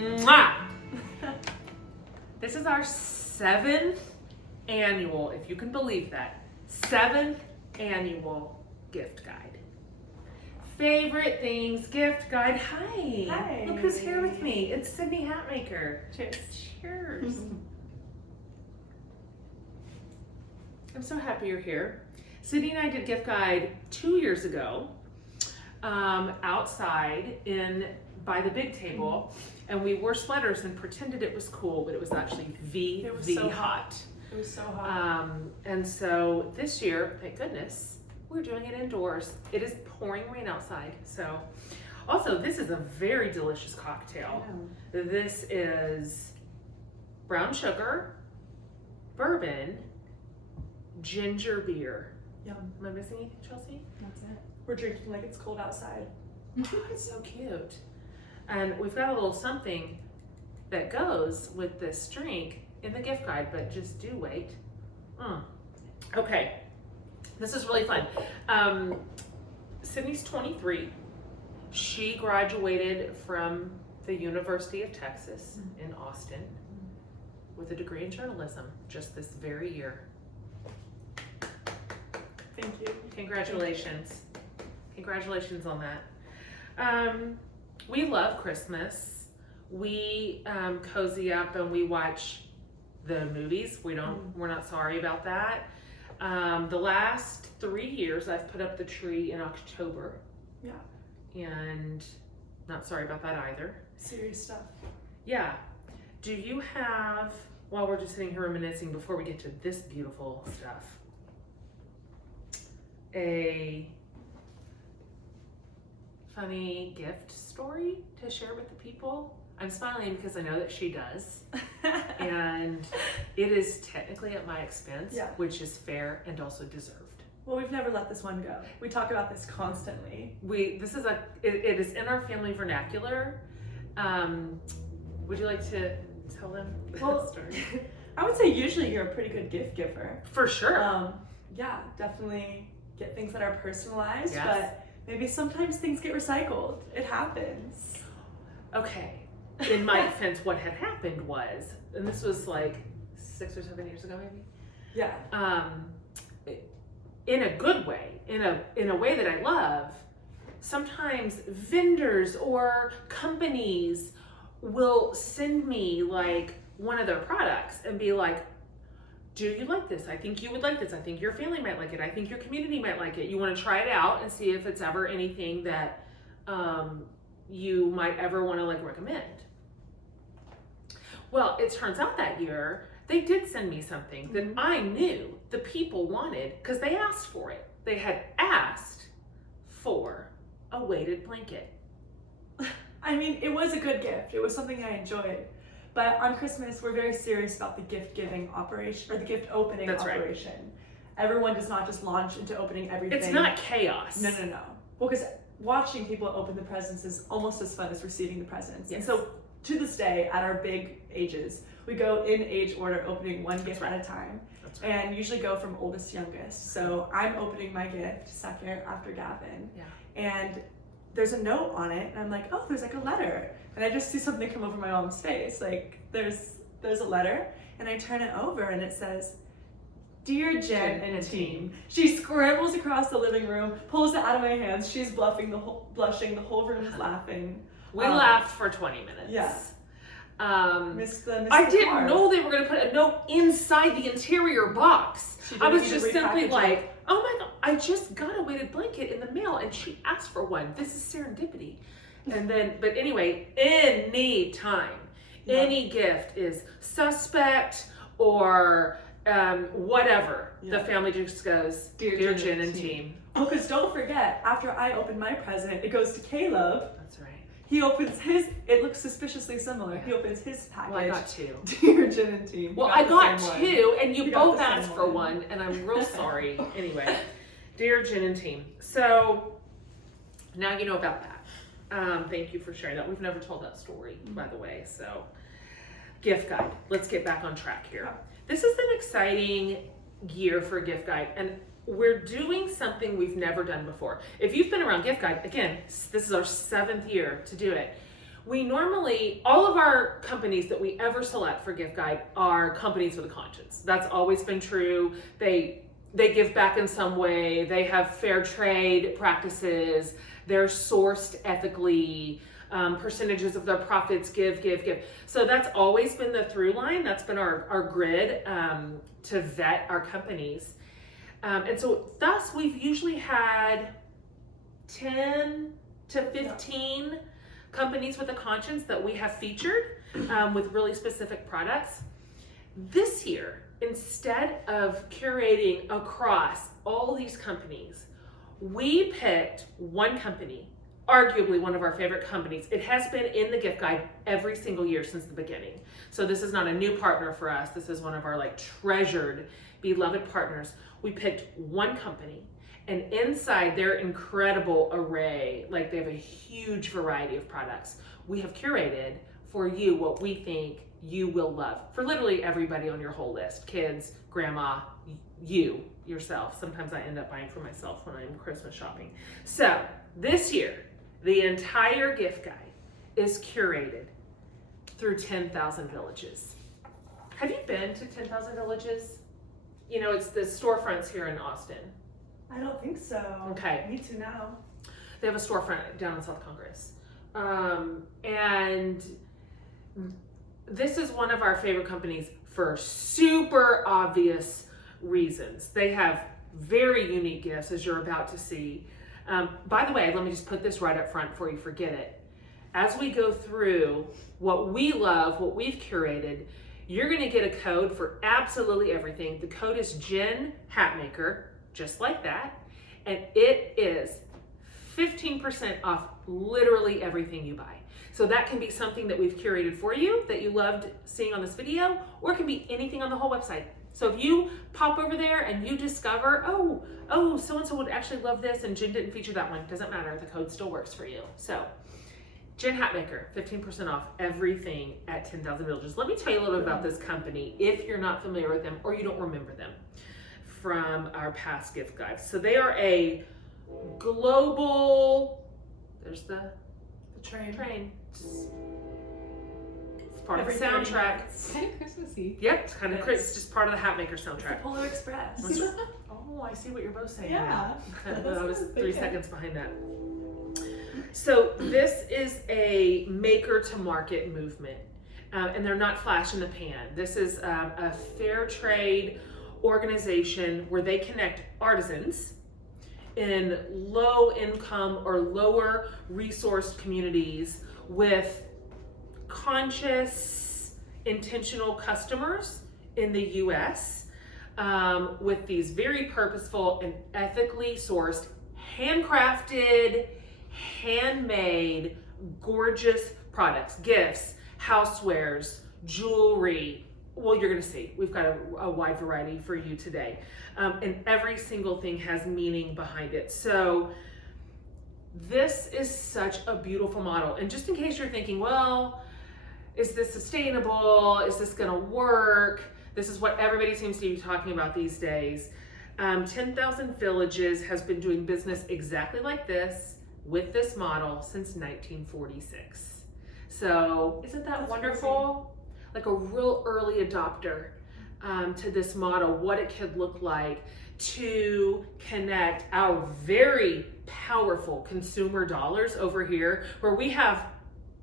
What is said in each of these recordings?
Mwah! This is our 7th annual, if you can believe that, 7th annual gift guide. Favorite things gift guide. Hi. Hi. Look who's here with me. It's Sydney Hatmaker. Cheers. Cheers. I'm so happy you're here. Sydney and I did gift guide 2 years ago, outside by the big table, and we wore sweaters and pretended it was cool, but it was actually It was so hot. It was so hot. And so this year, thank goodness, we're doing it indoors. It is pouring rain outside. So also, this is a very delicious cocktail. This is brown sugar, bourbon, ginger beer. Yum. Am I missing anything, Chelsea? That's it. We're drinking like it's cold outside. Oh, it's so cute. And we've got a little something that goes with this drink in the gift guide, but just do wait. Okay, this is really fun. Sydney's 23. She graduated from the University of Texas in Austin with a degree in journalism just this very year. Thank you. Congratulations. Congratulations on that. We love Christmas. We cozy up and we watch the movies. We're not sorry about that. The last 3 years I've put up the tree in October. Yeah. And not sorry about that either. Serious stuff. Yeah. Do you have, while we're just sitting here reminiscing before we get to this beautiful stuff, a funny gift story to share with the people? I'm smiling because I know that she does. And it is technically at my expense, which is fair and also deserved. Well, we've never let this one go. We talk about this constantly. It is in our family vernacular. Would you like to tell them the story? I would say usually you're a pretty good gift giver. For sure. Yeah, definitely get things that are personalized, Yes. but maybe sometimes things get recycled. It happens. Okay. In my defense, what had happened was, and this was like 6 or 7 years ago, maybe. Yeah. In a good way, in a way that I love, sometimes vendors or companies will send me like one of their products and be like, do you like this? I think you would like this. I think your family might like it. I think your community might like it. You want to try it out and see if it's ever anything that you might ever want to like recommend. Well, it turns out that year they did send me something that I knew the people wanted because they asked for it. They had asked for a weighted blanket. I mean, it was a good gift. It was something I enjoyed. But on Christmas, we're very serious about the gift giving operation, or the gift opening operation. Right. Everyone does not just launch into opening everything. It's not chaos. No. Well, because watching people open the presents is almost as fun as receiving the presents. Yes. And so to this day, at our big ages, we go in age order, opening one gift at a time. That's right. And usually go from oldest to youngest. So I'm opening my gift second after Gavin. Yeah. And there's a note on it, and I'm like, oh, there's like a letter. And I just see something come over my mom's face. Like, there's a letter, and I turn it over, and it says, Dear Jen and team. She scrambles across the living room, pulls it out of my hands. She's blushing. The whole room is laughing. We laughed for 20 minutes. Yeah. I didn't know they were going to put a note inside the interior box. I was just simply like, oh my God, I just got a weighted blanket in the mail and she asked for one. This is serendipity. And then, but anyway, any time, any gift is suspect or whatever, the family just goes, Dear Jen and team. Oh, because don't forget, after I open my present, it goes to Caleb. That's right. He opens his, it looks suspiciously similar. He opens his package. Well, I got 2. Dear Jen and team. Well, I got 2, and you both asked for one, and I'm real sorry. Anyway, Dear Jen and team. So, now you know about that. Thank you for sharing that. We've never told that story, by the way. So, gift guide. Let's get back on track here. This is an exciting year for gift guide, and we're doing something we've never done before. If you've been around gift guide, again, this is our 7th year to do it. We normally, all of our companies that we ever select for gift guide are companies with a conscience. That's always been true. They give back in some way. They have fair trade practices. They're sourced ethically. Percentages of their profits give. So that's always been the through line. That's been our grid to vet our companies. And so thus we've usually had 10 to 15 companies with a conscience that we have featured with really specific products. This year, instead of curating across all these companies, we picked one company, arguably one of our favorite companies. It has been in the gift guide every single year since the beginning. So this is not a new partner for us. This is one of our like treasured, beloved partners. We picked one company, and inside their incredible array, like they have a huge variety of products, we have curated for you what we think you will love. For literally everybody on your whole list, kids, grandma, you, yourself. Sometimes I end up buying for myself when I'm Christmas shopping. So this year, the entire gift guide is curated through 10,000 Villages. Have you been to 10,000 Villages? You know, it's the storefronts here in Austin. I don't think so. Okay. Me too now. They have a storefront down in South Congress. And this is one of our favorite companies for super obvious reasons. They have very unique gifts, as you're about to see. By the way, let me just put this right up front before you forget it. As we go through what we love, what we've curated, you're going to get a code for absolutely everything. The code is JENHATMAKER, just like that. And it is 15% off literally everything you buy. So that can be something that we've curated for you that you loved seeing on this video, or it can be anything on the whole website. So if you pop over there and you discover, oh, so-and-so would actually love this and Jen didn't feature that one, doesn't matter, the code still works for you. So JENHATMAKER, 15% off everything at 10,000 Villages. Let me tell you a little bit about this company if you're not familiar with them or you don't remember them from our past gift guides. So they are a global, there's the train. It's part of the soundtrack. It's kind of Christmassy. Yep, it's kind of it's just part of the Hatmaker soundtrack. The Polar Express. Oh, I see what you're both saying. Yeah. Now. I was 3 seconds behind that. So this is a maker to market movement, and they're not flash in the pan. This is a fair trade organization where they connect artisans in low income or lower resourced communities with conscious, intentional customers in the US with these very purposeful and ethically sourced, handcrafted, handmade, gorgeous products, gifts, housewares, jewelry. Well, you're gonna see, we've got a wide variety for you today. And every single thing has meaning behind it. So this is such a beautiful model. And just in case you're thinking, well, is this sustainable? Is this gonna work? This is what everybody seems to be talking about these days. 10,000 Villages has been doing business exactly like this with this model since 1946. So isn't that wonderful? Like a real early adopter to this model, what it could look like to connect our very powerful consumer dollars over here where we have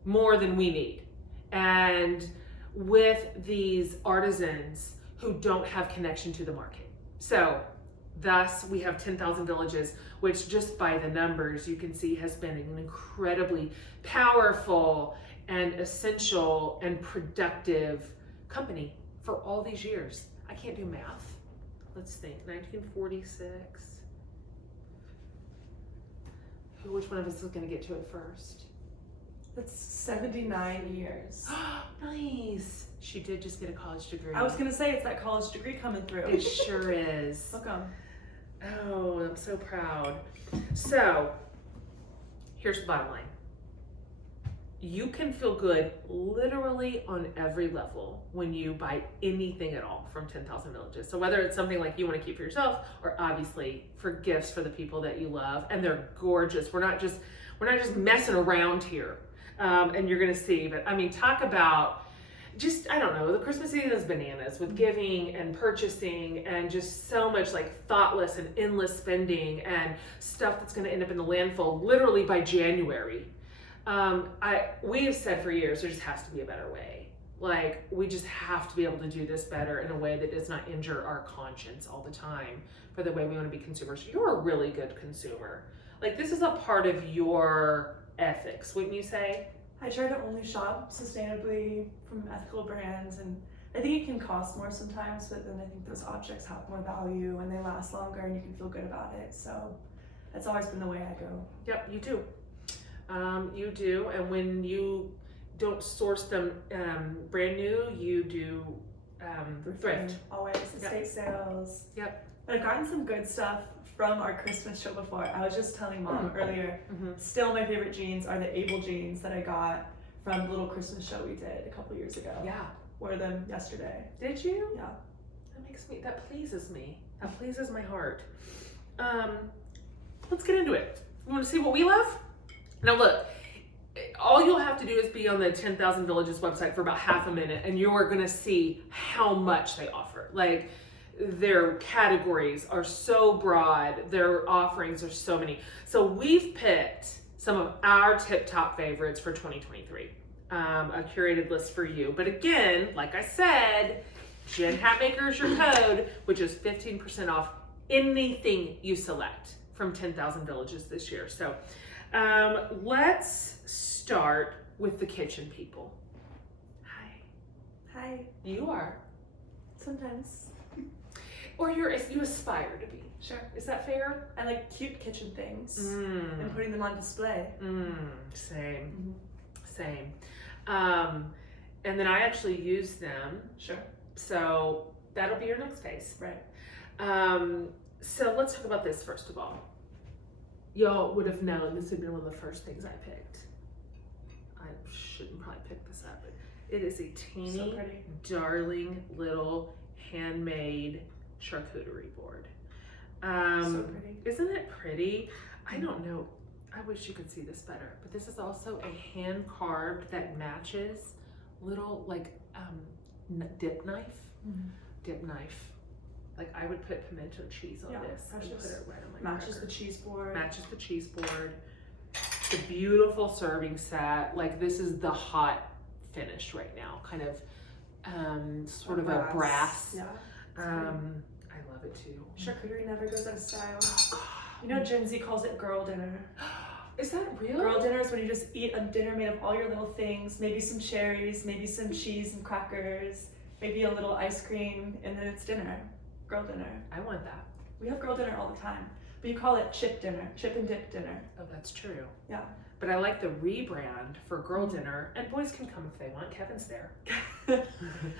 more than we need, and with these artisans who don't have connection to the market. So thus we have 10,000 Villages, which just by the numbers you can see has been an incredibly powerful and essential and productive company for all these years. I can't do math. Let's think, 1946. Which one of us is gonna get to it first? That's 79 years. Nice. She did just get a college degree. I was gonna say, it's that college degree coming through. It sure is. Welcome. Oh, I'm so proud. So, here's the bottom line. You can feel good literally on every level when you buy anything at all from 10,000 Villages. So whether it's something like you want to keep for yourself, or obviously for gifts for the people that you love, and they're gorgeous. We're not just messing around here. and you're gonna see. But I mean, talk about just, I don't know, the Christmas season is bananas with giving and purchasing and just so much like thoughtless and endless spending and stuff that's gonna end up in the landfill literally by January. We have said for years, there just has to be a better way. Like, we just have to be able to do this better in a way that does not injure our conscience all the time for the way we want to be consumers. You're a really good consumer. Like, this is a part of your ethics, wouldn't you say? I try to only shop sustainably from ethical brands, and I think it can cost more sometimes, but then I think those objects have more value and they last longer and you can feel good about it. So that's always been the way I go. Yep, you do. You do, and when you don't source them brand new, you do thrift. Always estate sales. Yep. But I've gotten some good stuff from our Christmas show before. I was just telling Mom earlier, still my favorite jeans are the Able jeans that I got from the little Christmas show we did a couple years ago. Yeah. Wore them yesterday. Did you? Yeah. That pleases me. That pleases my heart. Let's get into it. You want to see what we love? Now look, all you'll have to do is be on the 10,000 Villages website for about half a minute and you're gonna see how much they offer. Like, their categories are so broad, their offerings are so many. So we've picked some of our tip top favorites for 2023. A curated list for you. But again, like I said, JENHATMAKER is your code, which is 15% off anything you select from 10,000 Villages this year. So let's start with the kitchen people. Hi. Hi. You are. Sometimes. Or you aspire to be. Sure. Is that fair? I like cute kitchen things and putting them on display. Same. Same. And then I actually use them. Sure. So that'll be your next phase. Right. So let's talk about this first of all. Y'all would have known this would be one of the first things I picked. I shouldn't probably pick this up, but it is a teeny, darling little handmade charcuterie board. So pretty. Isn't it pretty? I don't know. I wish you could see this better, but this is also a hand carved that matches little like dip knife. Dip knife. Like, I would put pimento cheese on this and put it right on my Matches the cheese board. Matches the cheese board. The beautiful serving set. Like, this is the hot finish right now. Kind of sort of a brass. Yeah. I love it too. Charcuterie never goes out of style. You know, Gen Z calls it girl dinner. Is that real? Girl dinner is when you just eat a dinner made of all your little things, maybe some cherries, maybe some cheese and crackers, maybe a little ice cream, and then it's dinner. Girl dinner. I want that. We have girl dinner all the time, but you call it chip dinner, chip and dip dinner. Oh, that's true. Yeah. But I like the rebrand for girl dinner, and boys can come if they want. Kevin's there.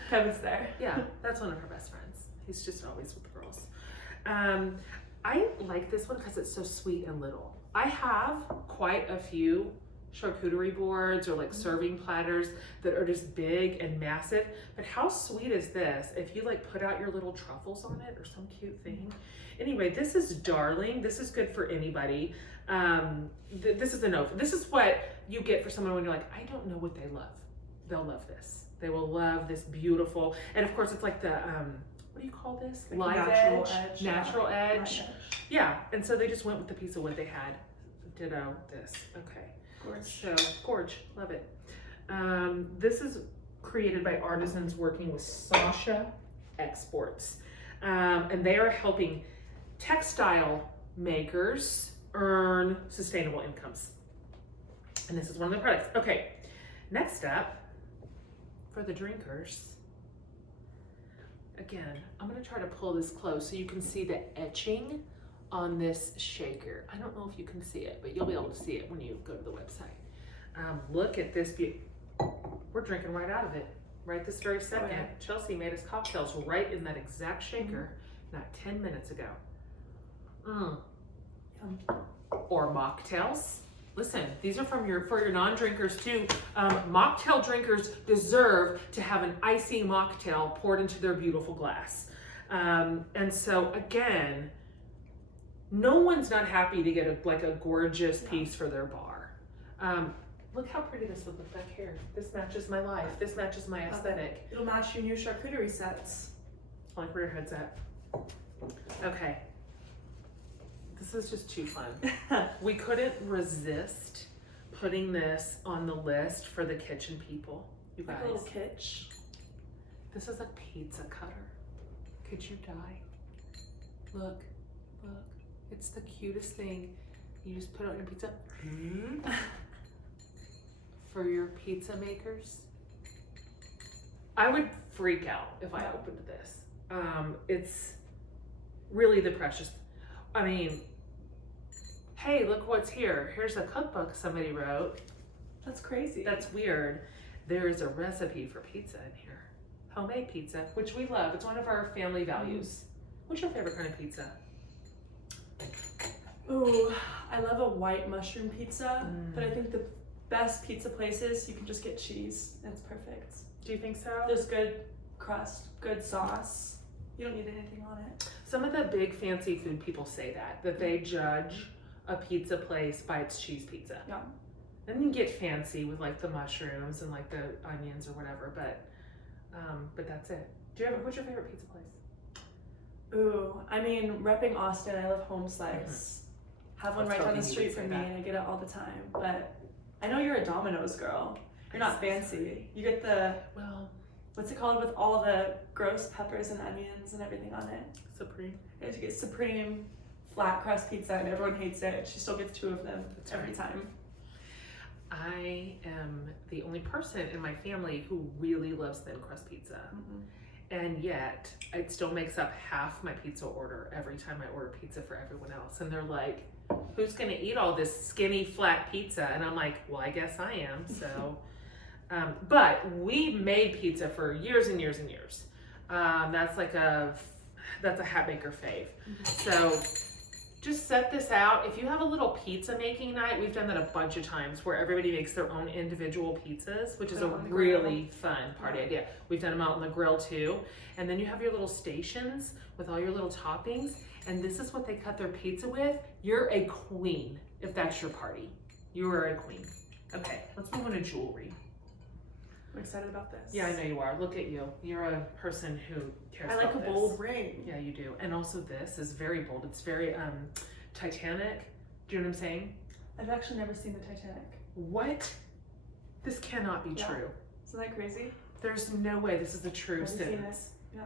Kevin's there. Yeah, that's one of her best friends. He's just always with the girls. I like this one because it's so sweet and little. I have quite a few charcuterie boards or like serving platters that are just big and massive, but how sweet is this if you like put out your little truffles on it or some cute thing. Anyway, this is darling. This is good for anybody. This is this is what you get for someone when you're like, I don't know what they love. They'll love this. They will love this beautiful, and of course it's like the what do you call this? Like Live natural edge. edge. Natural Yeah. edge. Yeah, and so they just went with the piece of wood they had. Ditto this. Okay. Gorge. So, gorge, love it. This is created by artisans working with Sasha Exports. And they are helping textile makers earn sustainable incomes. And this is one of the products. Okay, next up, for the drinkers, again, I'm gonna try to pull this close so you can see the etching on this shaker. I don't know if you can see it, but you'll be able to see it when you go to the website. Look at this beauty. We're drinking right out of it, right this very second. Oh, yeah. Chelsea made us cocktails right in that exact shaker, not 10 minutes ago. Or mocktails. Listen, these are for your non-drinkers too. Mocktail drinkers deserve to have an icy mocktail poured into their beautiful glass. And so again, no one's not happy to get a gorgeous piece for their bar. Look how pretty this would look back here. This matches my life. This matches my aesthetic. It'll match your new charcuterie sets. I like where your head's at. Okay. This is just too fun. We couldn't resist putting this on the list for the kitchen people. You guys. Like a little kitsch. This is a pizza cutter. Could you die? Look, look. It's the cutest thing. You just put it on your pizza. For your pizza makers. I would freak out if I opened this. It's really the precious. I mean, hey, look what's here. Here's a cookbook somebody wrote. That's crazy. That's weird. There's a recipe for pizza in here. Homemade pizza, which we love. It's one of our family values. What's your favorite kind of pizza? Ooh, I love a white mushroom pizza, but I think the best pizza places, you can just get cheese. And it's perfect. Do you think so? There's good crust, good sauce. You don't need anything on it. Some of the big fancy food people say that they judge a pizza place by its cheese pizza. Yeah. Then you get fancy with like the mushrooms and like the onions or whatever, but that's it. What's your favorite pizza place? Ooh, I mean, repping Austin, I love Home Slice. Have one right down the street from me, and I get it all the time. But I know you're a Domino's girl. You're not fancy. You get the, what's it called with all the gross peppers and onions and everything on it? Supreme. You get Supreme flat crust pizza, and everyone hates it. She still gets 2 of them every time. I am the only person in my family who really loves thin crust pizza. And yet, it still makes up half my pizza order every time I order pizza for everyone else. And they're like, who's gonna eat all this skinny flat pizza? And I'm like, well, I guess I am, so. But we made pizza for years and years and years. That's a Hatmaker fave. So just set this out. If you have a little pizza making night, we've done that a bunch of times where everybody makes their own individual pizzas, which is a really fun party idea. We've done them out on the grill too. And then you have your little stations with all your little toppings. And this is what they cut their pizza with. You're a queen if that's your party. You are a queen. Okay, let's move on to jewelry. I'm excited about this. Yeah, I know you are. Look at you. You're a person who cares about this. I like a bold ring. Yeah, you do. And also this is very bold. It's very Titanic. Do you know what I'm saying? I've actually never seen the Titanic. What? This cannot be true. Isn't that crazy? There's no way this is a true sentence. Yeah.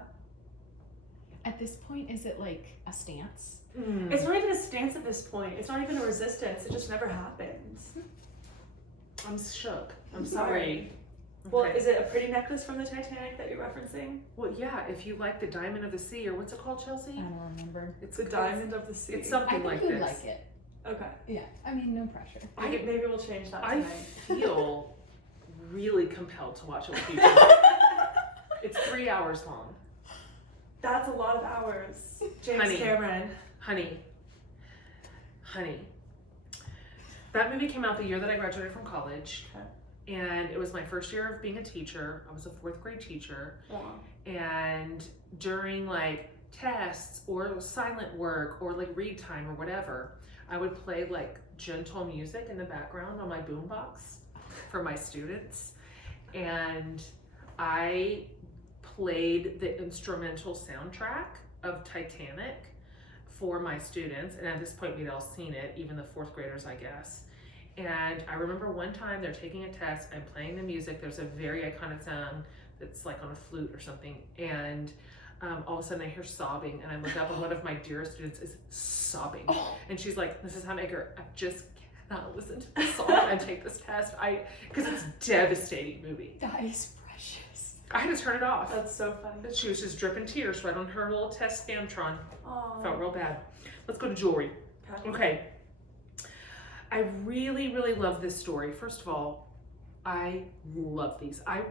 At this point, is it like a stance? It's not even a stance at this point. It's not even a resistance. It just never happens. I'm shook. I'm sorry. Well, is it a pretty necklace from the Titanic that you're referencing? Well, yeah, if you like the Diamond of the Sea, or what's it called, Chelsea? I don't remember. It's the Diamond of the Sea. It's something like this. I think you'd like it. Okay. Yeah, I mean, no pressure. Maybe we'll change that I tonight. feel really compelled to watch it with you. It's 3 hours long. That's a lot of hours. James Honey. Cameron. Honey. That movie came out the year that I graduated from college. Okay. And it was my first year of being a teacher. I was a 4th grade teacher. Wow. And during like tests or silent work or like read time or whatever, I would play like gentle music in the background on my boombox for my students. And I played the instrumental soundtrack of Titanic for my students. And at this point, we'd all seen it, even the 4th graders, I guess. And I remember one time they're taking a test, I'm playing the music, there's a very iconic song that's like on a flute or something, and all of a sudden I hear sobbing, and I look up and one of my dearest students is sobbing. And she's like, Mrs. Hatmaker, I just cannot listen to this song and take this test. Because it's a devastating movie. That is precious. I had to turn it off. That's so funny. She was just dripping tears right on her little test Scantron. Aww. Felt real bad. Let's go to jewelry. Okay. I really, really love this story. First of all, I love these. I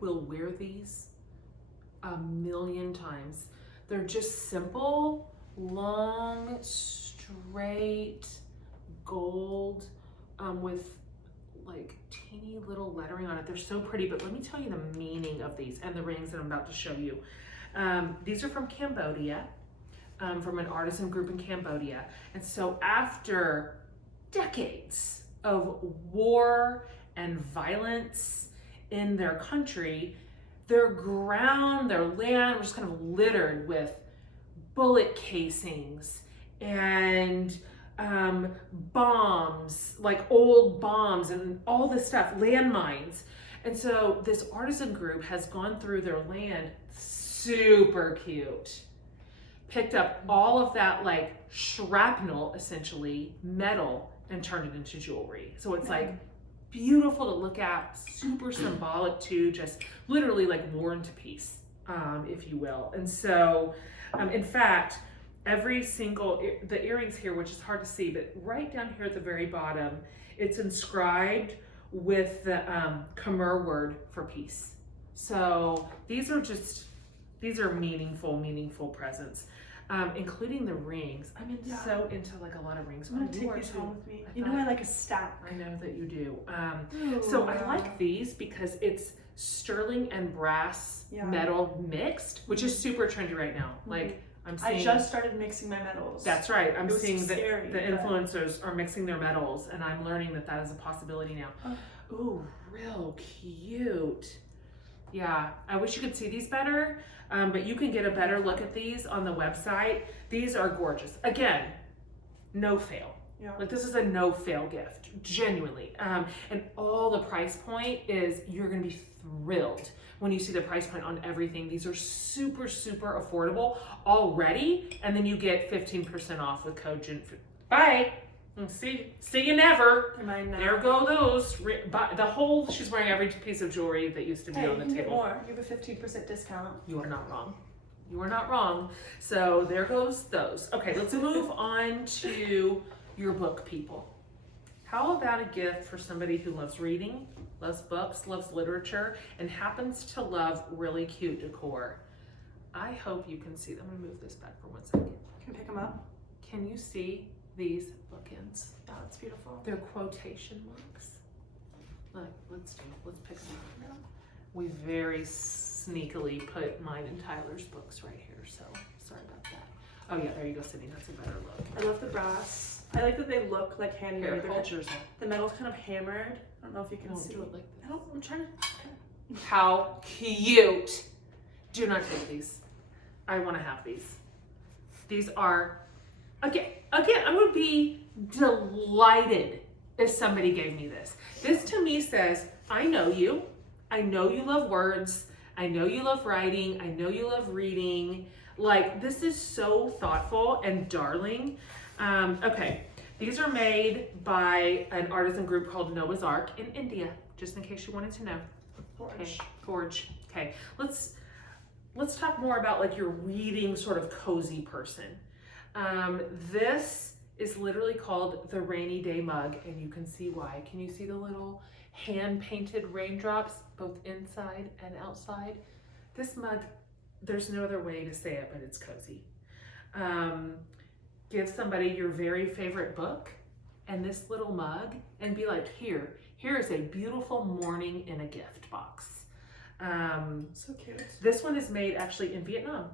will wear these a million times. They're just simple, long, straight gold with like teeny little lettering on it. They're so pretty, but let me tell you the meaning of these and the rings that I'm about to show you. These are from Cambodia, from an artisan group in Cambodia. And so after decades of war and violence in their country, their ground, their land was just kind of littered with bullet casings and bombs, like old bombs and all this stuff, landmines. And so this artisan group has gone through their land, super cute, picked up all of that like shrapnel, essentially metal, and turned it into jewelry. So it's like beautiful to look at, super symbolic too, just literally like worn to piece, if you will. And so, in fact, every single, the earrings here, which is hard to see, but right down here at the very bottom, it's inscribed with the Khmer word for peace. So these are meaningful presents. Including the rings. I'm so into like a lot of rings. I'm gonna take these home with me. You know I like a stack. I know that you do. So I like these because it's sterling and brass metal mixed, which is super trendy right now. Like I'm seeing, I just started mixing my metals. That's right. I'm seeing that scary, the influencers are mixing their metals, and I'm learning that that is a possibility now. Ooh, real cute. Yeah, I wish you could see these better, but you can get a better look at these on the website. These are gorgeous. Again, no fail. Yeah. Like this is a no fail gift, genuinely. And all the price point is, you're gonna be thrilled when you see the price point on everything. These are super, super affordable already, and then you get 15% off with code JEN. Bye. See you never. There go those. The whole, she's wearing every piece of jewelry that used to be on the table. Get more. You have a 15% discount. You are not wrong. You are not wrong. So there goes those. Okay, let's move on to your book people. How about a gift for somebody who loves reading, loves books, loves literature, and happens to love really cute decor? I hope you can see them. I'm gonna move this back for 1 second. Can you pick them up? Can you see these bookends? Oh, it's beautiful. They're quotation marks. Look, let's pick them up now. We very sneakily put mine and Tyler's books right here, so sorry about that. Oh yeah, there you go, Sydney. That's a better look. I love the brass. I like that they look like handmade. Here, hold yours up. The metal's kind of hammered. I don't know if you can see. Do it like this. I'm trying to. How cute! Do not take these. I want to have these. These are, again, I would be delighted if somebody gave me this. This to me says, I know you. I know you love words. I know you love writing. I know you love reading. Like, this is so thoughtful and darling. Okay, these are made by an artisan group called Noah's Ark in India, just in case you wanted to know. Okay, gorge. Okay, let's talk more about like your reading sort of cozy person. This is literally called the Rainy Day Mug, and you can see why. Can you see the little hand-painted raindrops both inside and outside? This mug, there's no other way to say it, but it's cozy. Give somebody your very favorite book and this little mug and be like, here is a beautiful morning in a gift box. So cute. This one is made actually in Vietnam.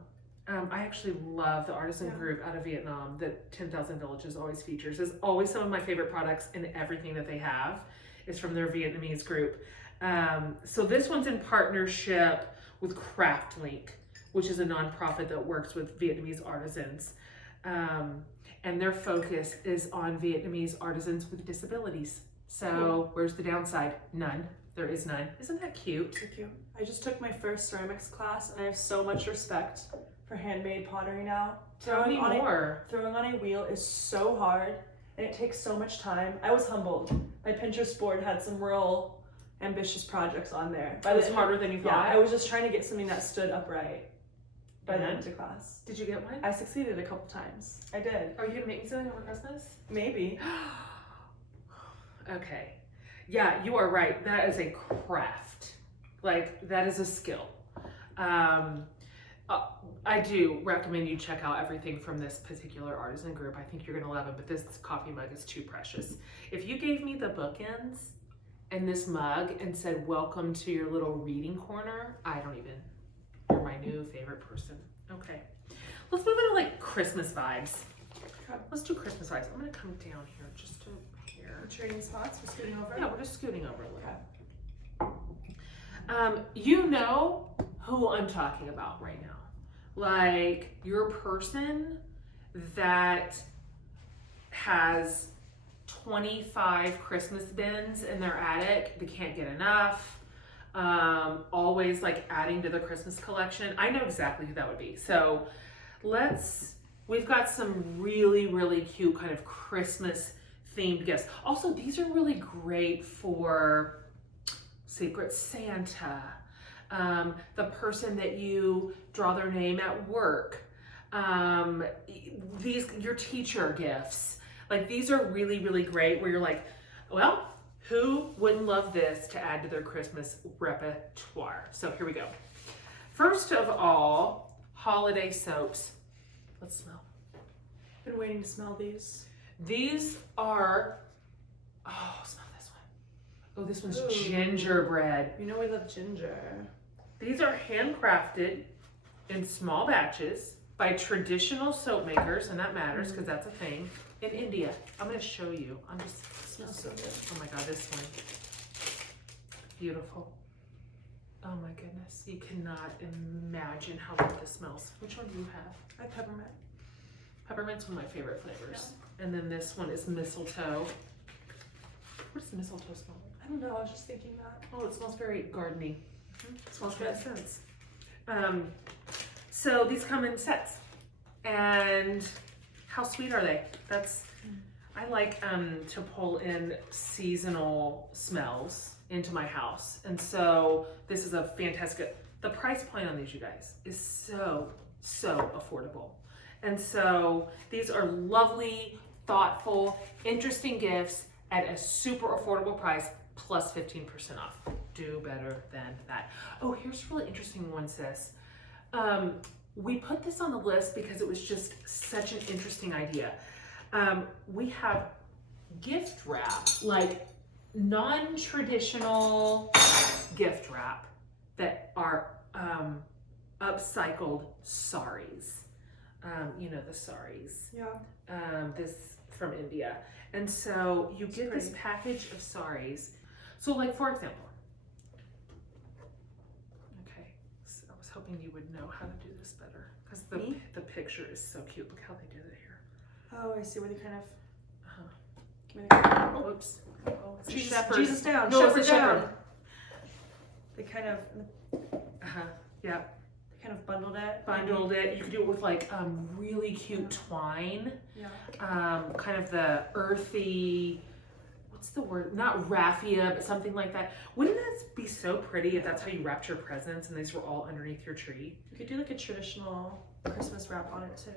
I actually love the artisan group out of Vietnam that 10,000 Villages always features. It's always some of my favorite products, and everything that they have is from their Vietnamese group. So this one's in partnership with CraftLink, which is a nonprofit that works with Vietnamese artisans. And their focus is on Vietnamese artisans with disabilities. So where's the downside? None. There is none. Isn't that cute? So cute. I just took my first ceramics class, and I have so much respect for handmade pottery now. Tell me more. Throwing on a wheel is so hard, and it takes so much time. I was humbled. My Pinterest board had some real ambitious projects on there. It was harder than you thought? Yeah, I was just trying to get something that stood upright by the end of class. Did you get one? I succeeded a couple times. I did. Are you gonna make me something over Christmas? Maybe. Okay. Yeah, you are right. That is a craft. Like, that is a skill. I do recommend you check out everything from this particular artisan group. I think you're gonna love it, but this coffee mug is too precious. If you gave me the bookends and this mug and said, welcome to your little reading corner, you're my new favorite person. Okay. Let's move into like Christmas vibes. Let's do Christmas vibes. I'm gonna come down here just a here. Trading spots, we're scooting over. Yeah, we're just scooting over a little. Okay. You know who I'm talking about right now. Like your person that has 25 Christmas bins in their attic, they can't get enough, always like adding to the Christmas collection. I know exactly who that would be. So we've got some really, really cute kind of Christmas themed gifts. Also, these are really great for Secret Santa, the person that you draw their name at work, your teacher gifts. Like these are really, really great where you're like, well, who wouldn't love this to add to their Christmas repertoire? So here we go. First of all, holiday soaps. Let's smell. Been waiting to smell these. These are, oh, smell this one. Oh, this one's Ooh. gingerbread. You know we love ginger. These are handcrafted in small batches by traditional soap makers, and that matters because that's a thing, in India. I'm going to show you. Smells so good. Oh my God, this one. Beautiful. Oh my goodness. You cannot imagine how good this smells. Which one do you have? I have peppermint. Peppermint's one of my favorite flavors. Yeah. And then this one is mistletoe. What does mistletoe smell like? I don't know, I was just thinking that. Oh, it smells very gardeny. It smells good. Makes sense. So these come in sets. And how sweet are they? I like to pull in seasonal smells into my house. And so this is a fantastic, the price point on these, you guys, is so affordable. And so these are lovely, thoughtful, interesting gifts at a super affordable price plus 15% off. Do better than that. Oh, here's a really interesting one, sis. We put this on the list because it was just such an interesting idea. We have gift wrap, like non-traditional gift wrap that are upcycled saris. You know, the saris. Yeah. This from India. And so you get this package of saris. So like, for example, okay, so I was hoping you would know how to do this better because the picture is so cute. Look how they did it here. Oh, I see where they kind of. Oh, whoops. Oh, It's Jesus, shepherd. Jesus down. No, Shepherd it's a shepherd. down. They kind of. Yeah. They kind of bundled it. Bundled it. You could do it with like really cute twine. Yeah. Kind of the earthy. What's the word? Not raffia, but something like that. Wouldn't that be so pretty if that's how you wrapped your presents and these were all underneath your tree? You could do like a traditional Christmas wrap on it too.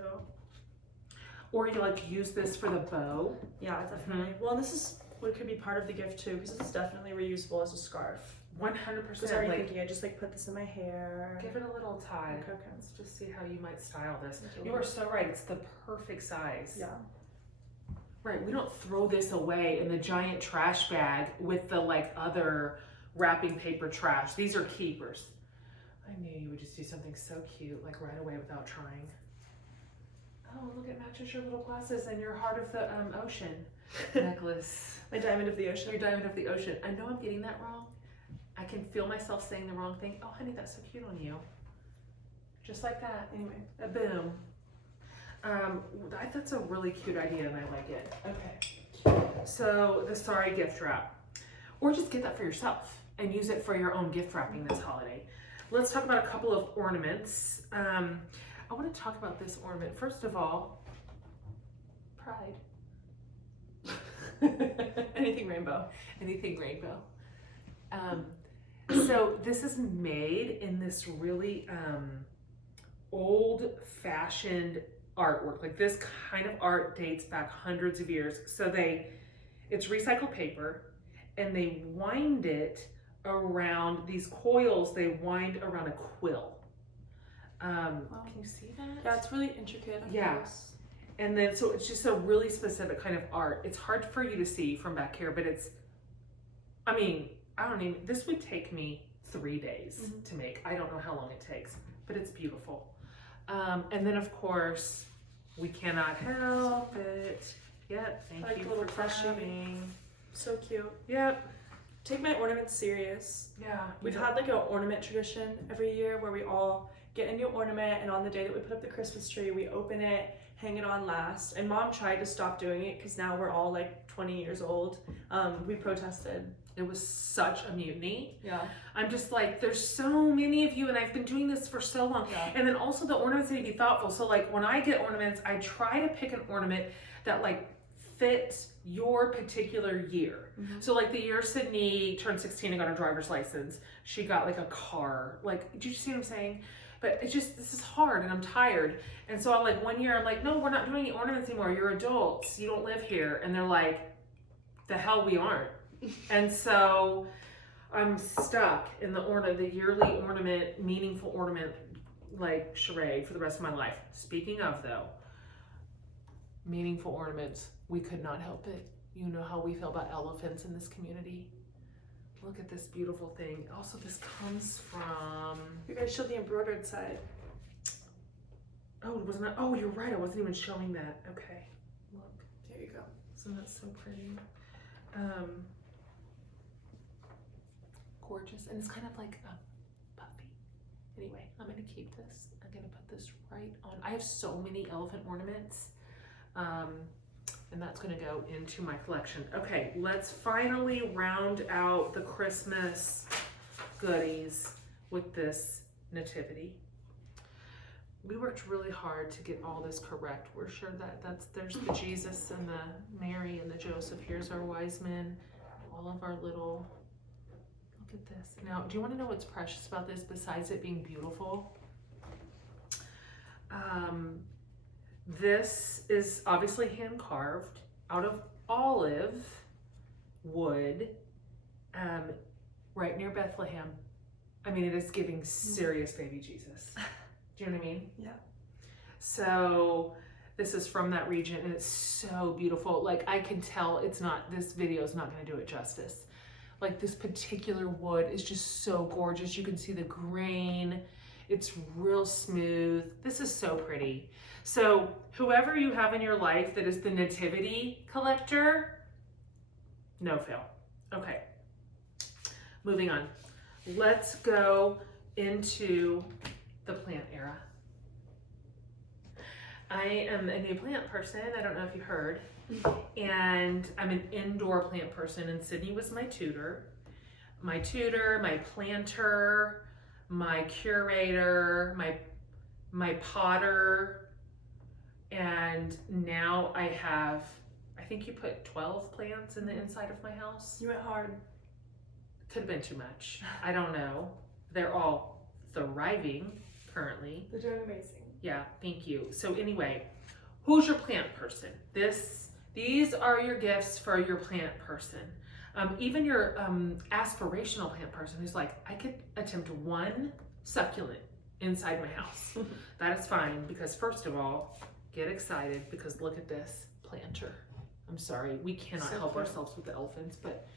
Or you like use this for the bow. Yeah, definitely. Well, this is what could be part of the gift too, because this is definitely reusable as a scarf. 100%. I was already thinking I just like put this in my hair. Give it a little tie. Okay. Let's just see how you might style this. You are so right. It's the perfect size. Yeah. Right. We don't throw this away in the giant trash bag with the like other wrapping paper trash. These are keepers. I knew you would just do something so cute, like right away without trying. Oh, look, it matches your little glasses and your heart of the ocean necklace. My diamond of the ocean. Your diamond of the ocean. I know I'm getting that wrong. I can feel myself saying the wrong thing. Oh, honey, that's so cute on you. Just like that. Anyway. Boom. That's a really cute idea and I like it. Okay. So the sari gift wrap. Or just get that for yourself and use it for your own gift wrapping this holiday. Let's talk about a couple of ornaments. I want to talk about this ornament. First of all, pride. Anything rainbow. Anything rainbow. So this is made in this really old-fashioned artwork. Like this kind of art dates back hundreds of years. So it's recycled paper and they wind it around these coils. They wind around a quill. Can you see that? Yeah, it's really intricate. Yeah. And then, so it's just a really specific kind of art. It's hard for you to see from back here, but this would take me 3 days to make. I don't know how long it takes, but it's beautiful. And then of course, we cannot help it. Yep. Thank Like you little for plushie. coming. So cute. Yep. Take my ornaments serious. Yeah. We've had like an ornament tradition every year where we all get a new ornament, and on the day that we put up the Christmas tree, we open it, hang it on last. And Mom tried to stop doing it because now we're all like 20 years old. We protested. It was such a mutiny. Yeah. I'm just like, there's so many of you, and I've been doing this for so long. Yeah. And then also the ornaments need to be thoughtful. So like when I get ornaments, I try to pick an ornament that like fits your particular year. Mm-hmm. So like the year Sydney turned 16 and got a driver's license, she got like a car. Like, do you see what I'm saying? But it's just, this is hard and I'm tired. And so I like one year I'm like, no, we're not doing any ornaments anymore. You're adults. You don't live here. And they're like, the hell we aren't. And so I'm stuck in the yearly ornament, meaningful ornament, like charade for the rest of my life. Speaking of though, meaningful ornaments, we could not help it. You know how we feel about elephants in this community. Look at this beautiful thing. Also, this comes from... You guys showed the embroidered side. Oh, wasn't it? Oh, you're right. I wasn't even showing that. Okay. Look. There you go. Isn't that so pretty? Gorgeous. And it's kind of like a puppy. Anyway, I'm going to keep this. I'm going to put this right on. I have so many elephant ornaments. And that's going to go into my collection. Okay, let's finally round out the Christmas goodies with this nativity. We worked really hard to get all this correct. We're sure that there's the Jesus and the Mary and the Joseph. Here's our wise men, all of our little, look at this. Now, do you want to know what's precious about this besides it being beautiful? This is obviously hand carved out of olive wood, right near Bethlehem. I mean, it is giving serious baby Jesus. Do you know what I mean? Yeah. So this is from that region and it's so beautiful. Like I can tell this video is not going to do it justice. Like this particular wood is just so gorgeous. You can see the grain. It's real smooth. This is so pretty. So whoever you have in your life that is the nativity collector, no fail. Okay, moving on. Let's go into the plant era. I am a new plant person. I don't know if you heard. And I'm an indoor plant person, and Sydney was my tutor, my planter, my curator, my potter. And now I have, I think you put 12 plants in the inside of my house. You went hard. Could have been too much. I don't know. They're all thriving currently. They're doing amazing. Yeah, thank you. So anyway, who's your plant person? These are your gifts for your plant person. Even your aspirational plant person who's like, I could attempt one succulent inside my house. That is fine because first of all, get excited because look at this planter. I'm sorry, we cannot help ourselves with the elephants, but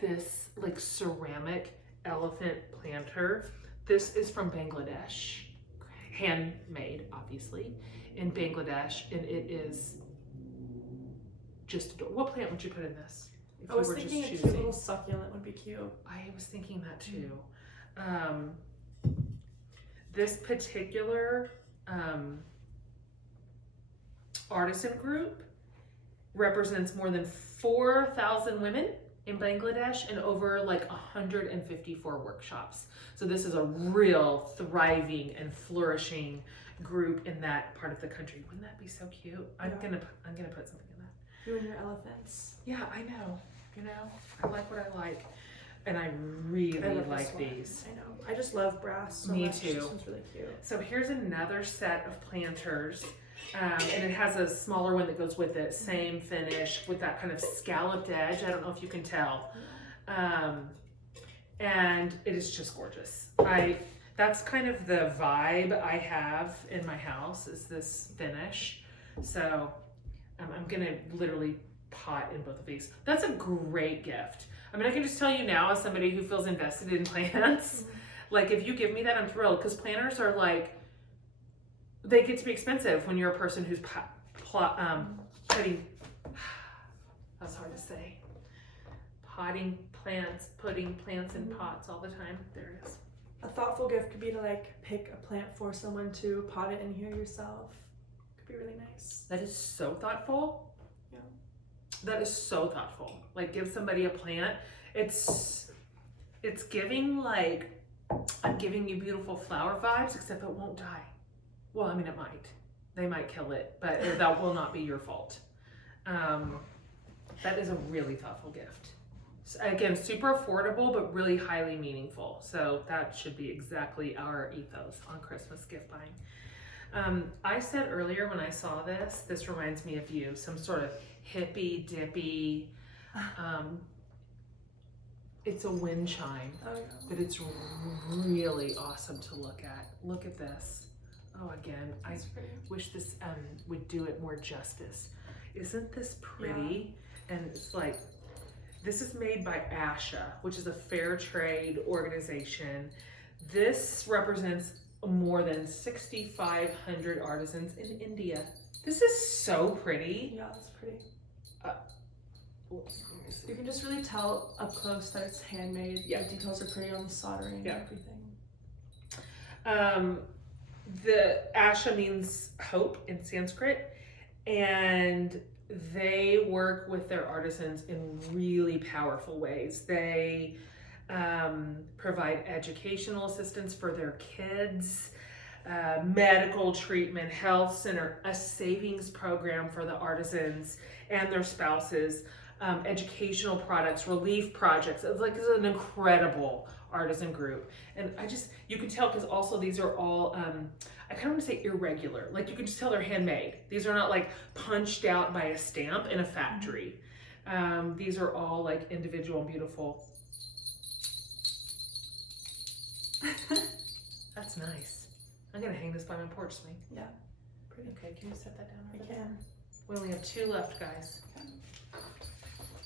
this like ceramic elephant planter, this is from Bangladesh, handmade obviously in Bangladesh, and it is just adorable. What plant would you put in this? If I was you were thinking just a cute choosing? little succulent would be cute. I was thinking that too. This particular artisan group represents more than 4,000 women in Bangladesh and over like 154 workshops. So this is a real thriving and flourishing group in that part of the country. Wouldn't that be so cute? I'm gonna put something in that. You and your elephants. Yeah, I know. You know, I like what I like, and I really like these. I know. I just love brass so Me much. too. This one's really cute. So here's another set of planters, and it has a smaller one that goes with it. Same finish with that kind of scalloped edge. I don't know if you can tell, and it is just gorgeous. That's kind of the vibe I have in my house is this finish. So I'm gonna literally pot in both of these. That's a great gift. I mean, I can just tell you now as somebody who feels invested in plants, like if you give me that, I'm thrilled because planters are like, they get to be expensive when you're a person who's putting That's hard to say. Potting plants, putting plants in pots all the time. There it is. A thoughtful gift could be to like pick a plant for someone to pot it in here yourself. Could be really nice. That is so thoughtful. Yeah. That is so thoughtful. Like give somebody a plant. It's giving like, I'm giving you beautiful flower vibes, except it won't die. Well, I mean, it might. They might kill it, but that will not be your fault. That is a really thoughtful gift. So again, super affordable, but really highly meaningful. So that should be exactly our ethos on Christmas gift buying. I said earlier when I saw this reminds me of you, some sort of hippy dippy, it's a wind chime, but it's really awesome to look at. Look at this. Oh, again, I wish this would do it more justice. Isn't this pretty? Yeah. And it's like, this is made by ASHA, which is a fair trade organization. This represents more than 6,500 artisans in India. This is so pretty. Yeah, it's pretty. Oops, you can just really tell up close that it's handmade. Yeah. The details are pretty on the soldering and everything. The Asha means hope in Sanskrit, and they work with their artisans in really powerful ways. They provide educational assistance for their kids, medical treatment, health center, a savings program for the artisans and their spouses, educational products, relief projects. It's like, this is an incredible artisan group. And you can tell, because also these are all, I kind of want to say irregular. Like you can just tell they're handmade. These are not like punched out by a stamp in a factory. These are all like individual and beautiful. That's nice. I'm gonna hang this by my porch swing. Yeah, pretty. Okay, can you set that down? I can. We only have 2 left, guys.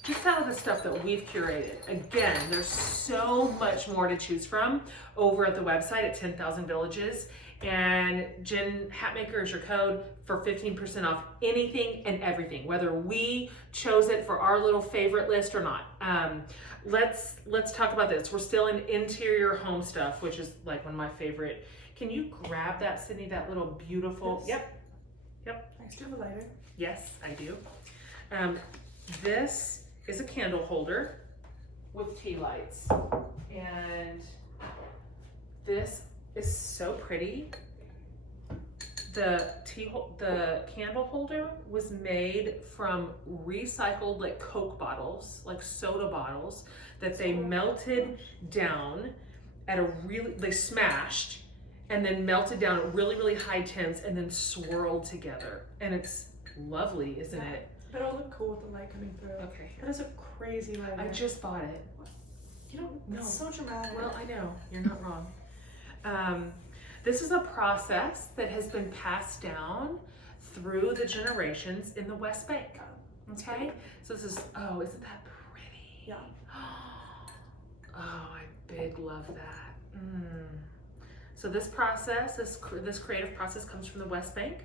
Just out of the stuff that we've curated. Again, there's so much more to choose from over at the website at 10,000 Villages. And JENHATMAKER is your code for 15% off anything and everything, whether we chose it for our little favorite list or not. Let's talk about this. We're still in interior home stuff, which is like one of my favorite. Can you grab that, Sydney? That little beautiful. Yes. Yep. Next to the lighter. Yes, I do. This is a candle holder with tea lights, and this is so pretty. The candle holder was made from recycled like Coke bottles, like soda bottles, that they melted down at they smashed and then melted down at really, really high temps and then swirled together. And it's lovely, isn't it? But it'll look cool with the light coming through. Okay. That is a crazy lighter. I just bought it. You don't know. No. It's so dramatic. Well, I know, you're not wrong. This is a process that has been passed down through the generations in the West Bank. Okay? So this is, oh, isn't that pretty? Yeah. Oh, I big love that. So this process, this creative process comes from the West Bank.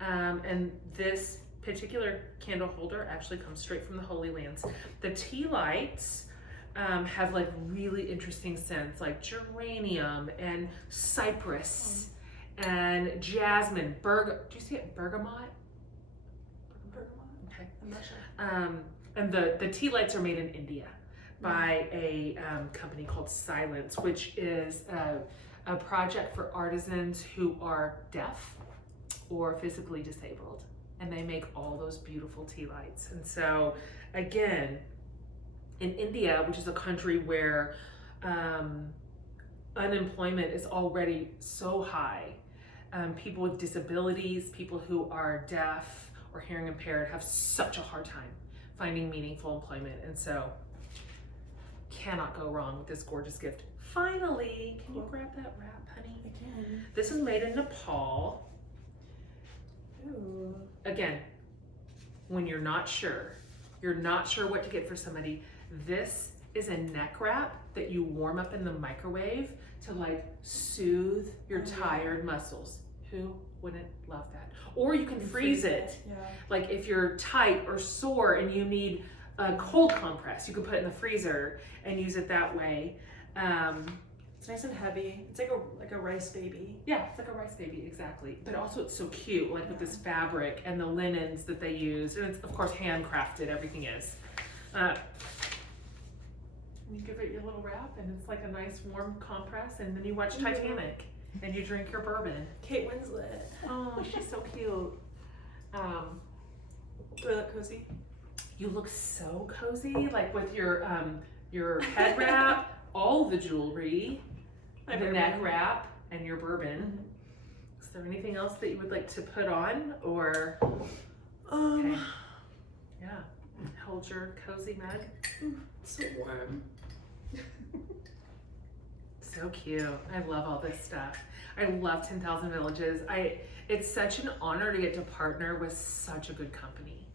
And this particular candle holder actually comes straight from the Holy Lands. The tea lights have like really interesting scents, like geranium and cypress and jasmine, do you see it? Bergamot? Okay. I'm not sure. And the tea lights are made in India by a company called Silence, which is a project for artisans who are deaf or physically disabled. And they make all those beautiful tea lights. And so, again, in India, which is a country where unemployment is already so high, people with disabilities, people who are deaf or hearing impaired have such a hard time finding meaningful employment. And so, cannot go wrong with this gorgeous gift. Finally, can you grab that wrap, honey? I can. This is made in Nepal. Ooh. Again, when you're not sure what to get for somebody, this is a neck wrap that you warm up in the microwave to like soothe your tired muscles. Who wouldn't love that? Or you can freeze it. Yeah. Like if you're tight or sore and you need a cold compress. You could put it in the freezer and use it that way. It's nice and heavy. It's like a rice baby. Yeah, it's like a rice baby, exactly. But also it's so cute, like with this fabric and the linens that they use. And it's, of course, handcrafted, everything is. You give it your little wrap and it's like a nice warm compress, and then you watch Titanic and you drink your bourbon. Kate Winslet. Oh, she's so cute. Do I look cozy? You look so cozy, like with your head wrap, all the jewelry, My the bourbon. neck wrap, and your bourbon. Is there anything else that you would like to put on, or? Okay. Yeah. Hold your cozy mug. So warm. So cute. I love all this stuff. I love 10,000 Villages. It's such an honor to get to partner with such a good company.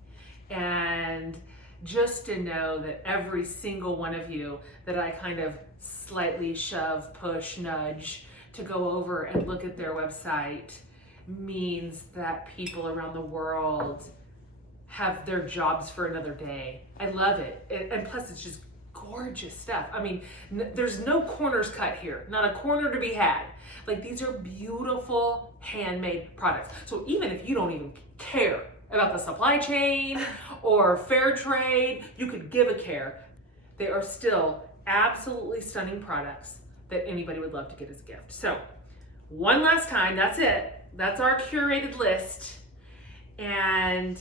And just to know that every single one of you that I kind of slightly shove, push, nudge to go over and look at their website means that people around the world have their jobs for another day. I love it. And plus it's just gorgeous stuff. I mean, there's no corners cut here, not a corner to be had. Like, these are beautiful handmade products. So even if you don't even care about the supply chain or fair trade, you could give a care. They are still absolutely stunning products that anybody would love to get as a gift. So one last time, that's it. That's our curated list. And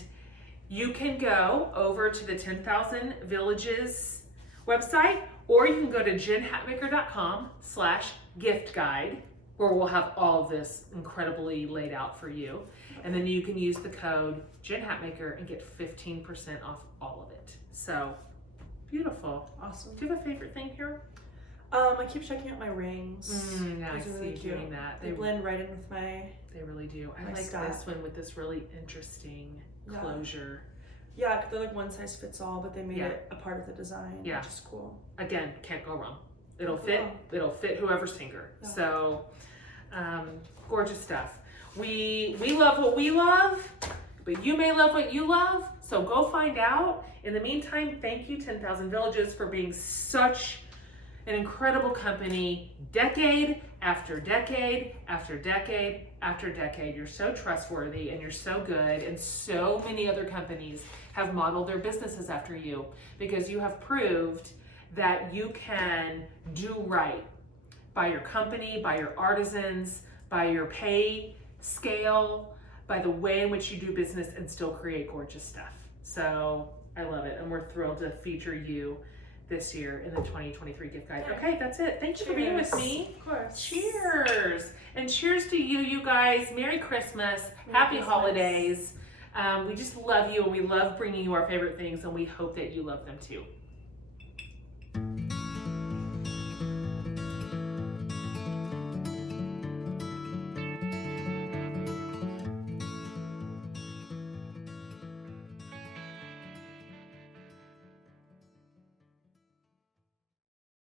you can go over to the 10,000 Villages website, or you can go to JENHATMAKER.com/gift guide, where we'll have all of this incredibly laid out for you. And then you can use the code JENHATMAKER and get 15% off all of it. So beautiful. Awesome. Do you have a favorite thing here? I keep checking out my rings. Yeah, I Those are see really you cute. doing that. They blend right in with my. They really do. I my like style. this one with this really interesting Yeah. closure. Yeah, they're like one size fits all, but they made Yeah. it a part of the design, Yeah. which is cool. Again, can't go wrong. It'll Can't go fit. wrong. It'll fit whoever's finger. Yeah. So, gorgeous stuff. We love what we love, but you may love what you love. So go find out. In the meantime, thank you 10,000 Villages for being such an incredible company, decade after decade after decade after decade. You're so trustworthy and you're so good, and so many other companies have modeled their businesses after you because you have proved that you can do right by your company, by your artisans, by your pay scale, by the way in which you do business, and still create gorgeous stuff. So I love it, and we're thrilled to feature you this year in the 2023 gift guide. Okay, that's it. Thank you for being with me. Of course. Cheers. And cheers to you guys. Merry Christmas. Merry Happy Christmas. holidays. We just love you, and we love bringing you our favorite things, and we hope that you love them too.